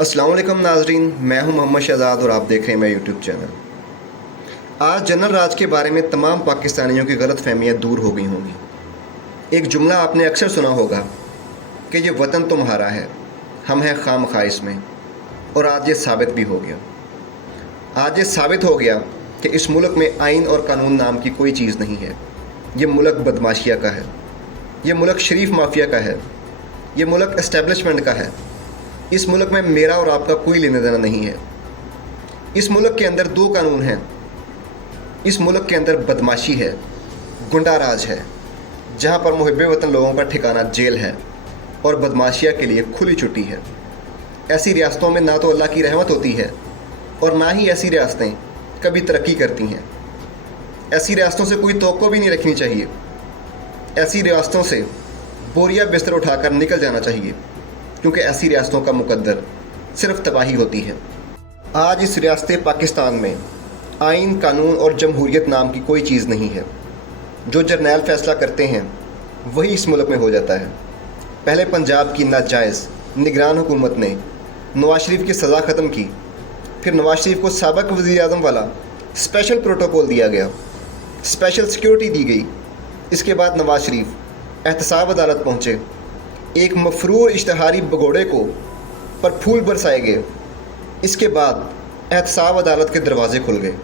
अस्सलाम वालेकुम नाजरीन, मैं हूं मोहम्मद शहजाद और आप देख रहे हैं मेरा यूट्यूब चैनल। आज जनरल राज के बारे में तमाम पाकिस्तानियों की गलत फहमियाँ दूर हो गई होंगी। एक जुमला आपने अक्सर सुना होगा कि ये वतन तुम्हारा है, हम हैं खामखा इसमें, और आज ये साबित भी हो गया। आज ये साबित हो गया कि इस मुल्क में आइन और कानून नाम की कोई चीज़ नहीं है। ये मुल्क बदमाशिया का है, ये मुल्क शरीफ माफिया का है, ये मुल्क एस्टेब्लिशमेंट का है। इस मुल्क में मेरा और आपका कोई लेना देना नहीं है। इस मुल्क के अंदर दो कानून हैं। इस मुल्क के अंदर बदमाशी है, गुंडा राज है, जहाँ पर मुहिब्बे वतन लोगों का ठिकाना जेल है और बदमाशिया के लिए खुली छुट्टी है। ऐसी रियासतों में ना तो अल्लाह की रहमत होती है और ना ही ऐसी रियासतें कभी तरक्की करती हैं। ऐसी रियासतों से कोई तवक्को भी नहीं रखनी चाहिए। ऐसी रियासतों से बोरिया बिस्तर उठाकर निकल जाना चाहिए, क्योंकि ऐसी रियासतों का मुकद्दर सिर्फ तबाही होती है। आज इस रियासत पाकिस्तान में आइन, कानून और जमहूरियत नाम की कोई चीज़ नहीं है। जो जर्नैल फ़ैसला करते हैं वही इस मुल्क में हो जाता है। पहले पंजाब की नाजायज़ निगरान हुकूमत ने नवाज शरीफ की सज़ा ख़त्म की, फिर नवाज शरीफ को साबिक़ वज़ीर आज़म वाला स्पेशल प्रोटोकॉल दिया गया, स्पेशल सिक्योरिटी दी गई। इसके बाद नवाज शरीफ एहतसाब अदालत पहुँचे। एक मफरूर इश्तहारी भगोड़े को पर फूल बरसाए गए। इसके बाद एहतसाब अदालत के दरवाजे खुल गए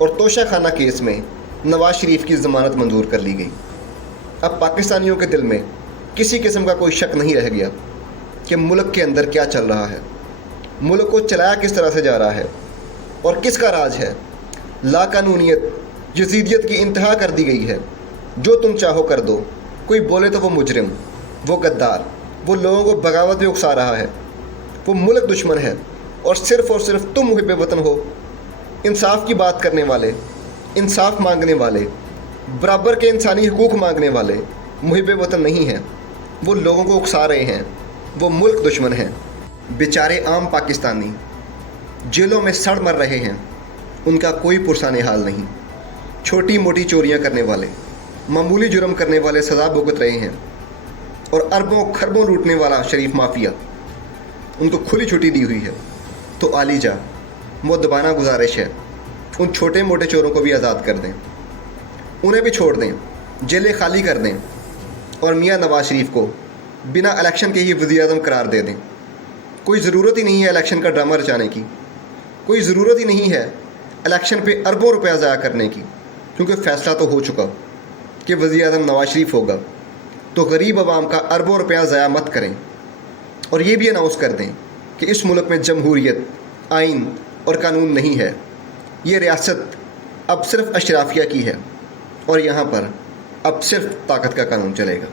और तोशा खाना केस में नवाज शरीफ की ज़मानत मंजूर कर ली गई। अब पाकिस्तानियों के दिल में किसी किस्म का कोई शक नहीं रह गया कि मुल्क के अंदर क्या चल रहा है, मुल्क को चलाया किस तरह से जा रहा है और किसका राज है। लाकानूनियत, यजीदियत की इंतहा कर दी गई है। जो तुम चाहो कर दो। कोई बोले तो वो मुजरिम, वो गद्दार, वो लोगों को बगावत में उकसा रहा है, वो मुल्क दुश्मन है और सिर्फ तुम मुहिब्बे वतन हो। इंसाफ की बात करने वाले, इंसाफ मांगने वाले, बराबर के इंसानी हुकूक मांगने वाले मुहिब्बे वतन नहीं हैं। वो लोगों को उकसा रहे हैं, वो मुल्क दुश्मन हैं। बेचारे आम पाकिस्तानी जेलों में सड़ मर रहे हैं, उनका कोई पुरसाने हाल नहीं। छोटी मोटी चोरियां करने वाले, मामूली जुर्म करने वाले सज़ा भुगत रहे हैं और अरबों खरबों लूटने वाला शरीफ माफिया, उनको खुली छुट्टी दी हुई है। तो आलीजा मुद्दबाना गुजारिश है, उन छोटे मोटे चोरों को भी आज़ाद कर दें, उन्हें भी छोड़ दें, जेलें खाली कर दें और मियाँ नवाज शरीफ को बिना इलेक्शन के ही वज़ीर आज़म करार दे दें। कोई ज़रूरत ही नहीं है इलेक्शन का ड्रामा रचाने की, कोई ज़रूरत ही नहीं है इलेक्शन पे अरबों रुपया ज़ाया करने की, क्योंकि फ़ैसला तो हो चुका कि वज़ीर आज़म नवाज शरीफ होगा। तो गरीब आवाम का अरबों रुपया ज़ाया मत करें और ये भी अनाउंस कर दें कि इस मुल्क में जमहूरियत, आइन और कानून नहीं है। ये रियासत अब सिर्फ अशराफिया की है और यहाँ पर अब सिर्फ ताकत का कानून चलेगा।